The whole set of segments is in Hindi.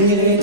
Hey!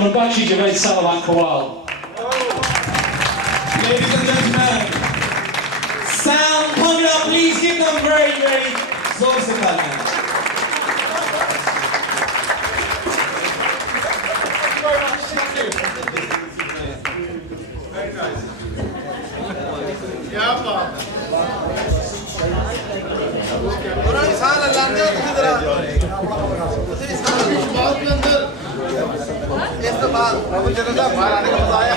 gentlemen, Bakshi Javed Salavat Kawal. Ladies and gentlemen, Sound Bhangra, please give them very, very zor se taaliyan. Very nice. क्या बात है। और इंसान अल्लाह ने तुम्हें जरा इंसान बहुत के अंदर इस दफा अब जरा सा बाहर आने का मजा आया।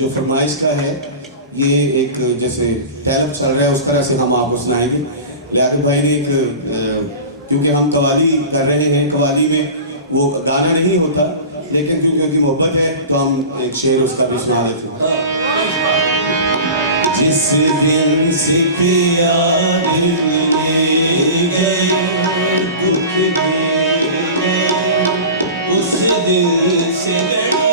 जो फरमाइश का है ये एक जैसे टैलेंट चल रहा है उस तरह से हम आपको सुनाएंगे। लियाकत भाई ने एक क्योंकि हम कवाली कर रहे हैं, कवाली में वो गाना नहीं होता लेकिन क्योंकि उनकी मोहब्बत है तो हम एक शेर उसका भी सुना देते हैं। जिस दिन से प्यार मिले गए दुख दे उस दिन से दुख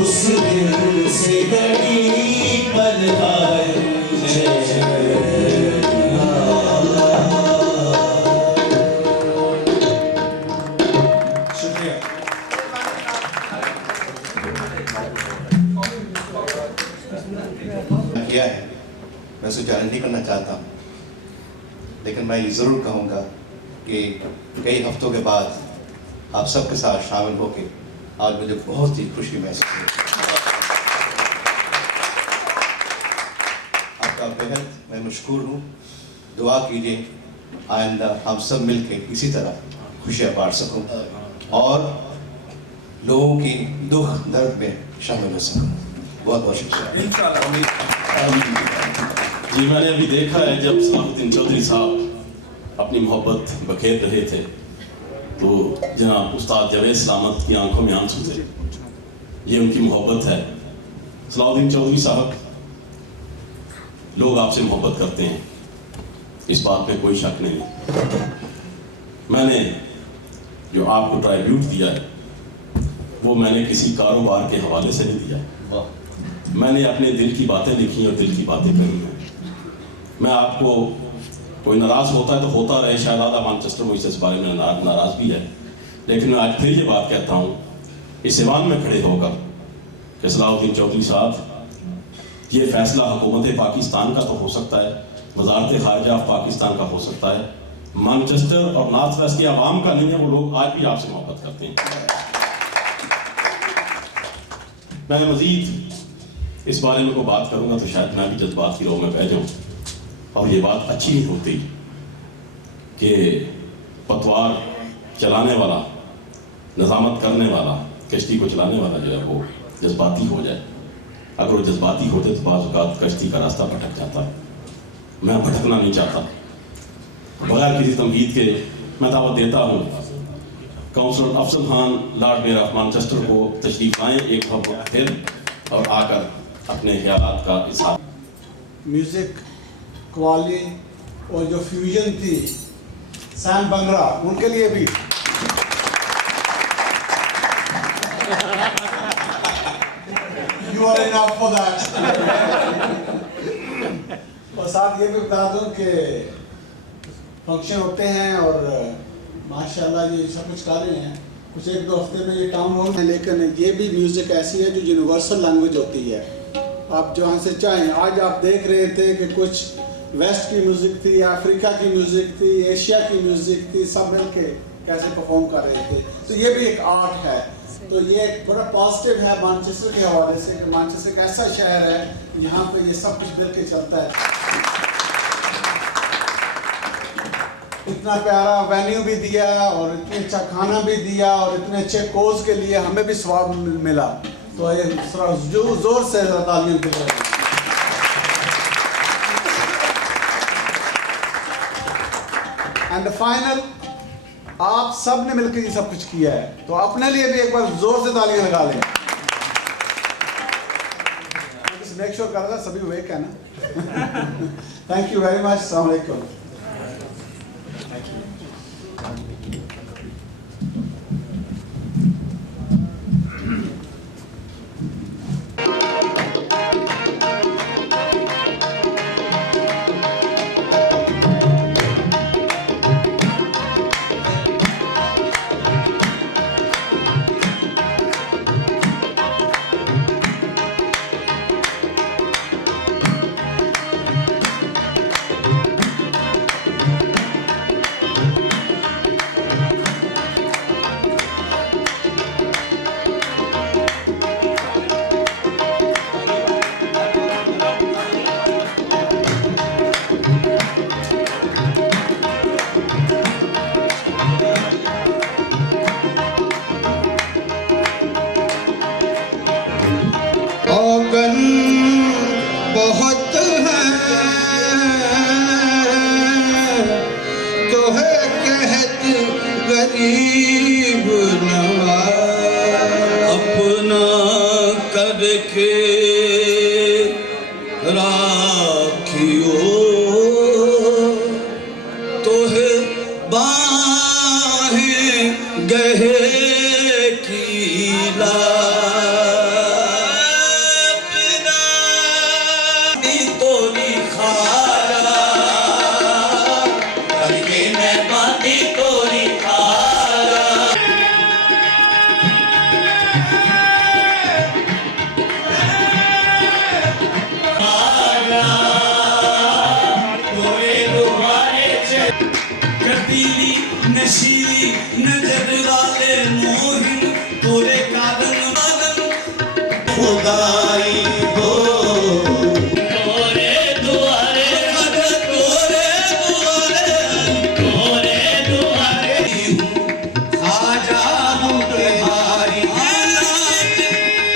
उस दिन लेकिन मैं ये ज़रूर कहूँगा कि कई हफ्तों के बाद आप सबके साथ शामिल होके आज मुझे बहुत ही खुशी महसूस हुई। आपका बेहद मैं मशकूर हूँ। दुआ कीजिए आइंदा हम सब मिलके इसी तरह खुशियाँ बांट सकूँ और लोगों की दुख दर्द में शामिल हो सकूँ। बहुत बहुत शुक्रिया। जी, मैंने अभी देखा है जब सलाहुद्दीन चौधरी साहब अपनी मोहब्बत बखेर रहे थे तो जनाब उस्ताद जावेद सलामत की आंखों में आंसू थे। ये उनकी मोहब्बत है। सलाहुद्दीन चौधरी साहब, लोग आपसे मोहब्बत करते हैं, इस बात में कोई शक नहीं। मैंने जो आपको ट्राइब्यूट दिया है वो मैंने किसी कारोबार के हवाले से नहीं दिया है। मैंने अपने दिल की बातें लिखी और दिल की बातें कही हैं। मैं आपको, कोई नाराज़ होता है तो होता रहे, शायद आधा मैनचेस्टर मुझसे इस बारे में नाराज़ भी है, लेकिन मैं आज फिर ये बात कहता हूँ इस ईवान में खड़े होकर कि सलाहुद्दीन चौधरी साहब, ये फैसला हुकूमत पाकिस्तान का तो हो सकता है, वजारत खारजा पाकिस्तान का हो सकता है, मैनचेस्टर और नॉर्थ वेस्ट के आवाम का नहीं है। वो लोग आज भी आपसे मोहब्बत करते हैं। मैं मज़ीद इस बारे में कोई बात करूँगा तो शायद मैं भी जज्बात की रोह में बह जाऊँ और ये बात अच्छी नहीं होती कि पतवार चलाने वाला, निज़ामत करने वाला, कश्ती को चलाने वाला जो है वो जज्बाती हो जाए। अगर वो जज्बाती होते तो बाज़ औक़ात कश्ती का रास्ता भटक जाता है। मैं भटकना नहीं चाहता। बगैर किसी तमहीद के मैं दावत देता हूँ councillor Afzal Khan lord mayor of Manchester को तशरीफ़ लाएँ एक बार फिर और आकर अपने ख्यालात का इज़हार। म्यूज़िक क्वाली और जो फ्यूजन थी सैम बंगरा, उनके लिए भी you are enough for that. और साथ ये भी बता दूं कि फंक्शन होते हैं और माशाल्लाह ये सब कुछ कर रहे हैं। कुछ एक दो हफ्ते में ये टाउन हॉल है, लेकिन ये भी म्यूज़िक ऐसी है जो यूनिवर्सल लैंग्वेज होती है। आप जहाँ से चाहें, आज आप देख रहे थे कि कुछ वेस्ट की म्यूज़िक थी, अफ्रीका की म्यूज़िक थी, एशिया की म्यूज़िक थी, सब मिल के कैसे परफॉर्म कर रहे थे। तो ये भी एक आर्ट है। तो ये बड़ा पॉजिटिव है मैनचेस्टर के हवाले से कि मैनचेस्टर एक ऐसा शहर है यहाँ पे ये सब कुछ मिल के चलता है। इतना प्यारा वेन्यू भी दिया और इतने अच्छा खाना भी दिया और इतने अच्छे कोर्स के लिए हमें भी स्वाब मिला। तो ये जोर से तालियां बजाएं। एंड फाइनल, आप सब ने मिलकर ये सब कुछ किया है, तो अपने लिए भी एक बार जोर से तालियां लगा लें। मेक श्योर कर रहा सभी वेक है ना। Thank you very much. अस्सलाम वालेकुम। बहुत है तो है कहत गरीब नवाज अपना करके राखियो तो है बाहें गहे की ला तुम्हारे कटीली नशीली नजर वाले मोहिन तोरे कारण मगन खुदाई हो तोरे दुआरे तोरे दुआरे आजा हूँ तुम्हारी आजा हूँ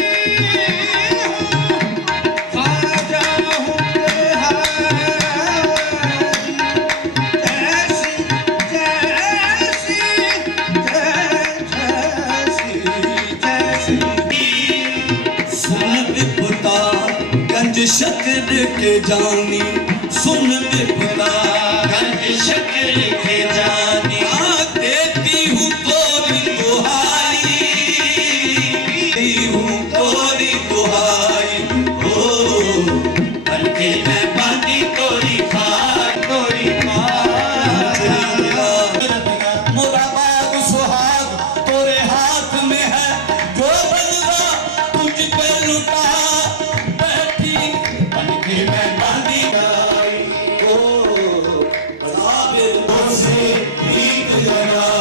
शक्र के जानी सुन विपदा गंज शक्र के जानी देती हूँ तोरी दुहाई देती हूँ तोरी दुहाई ओ बल्कि मैं बानी तोरी खाई मोरा बाग सुहाग तोरे हाथ में है जो बंदा तुझ पे लुटा मैं बांधी गई ओ साबिर से गीत लगा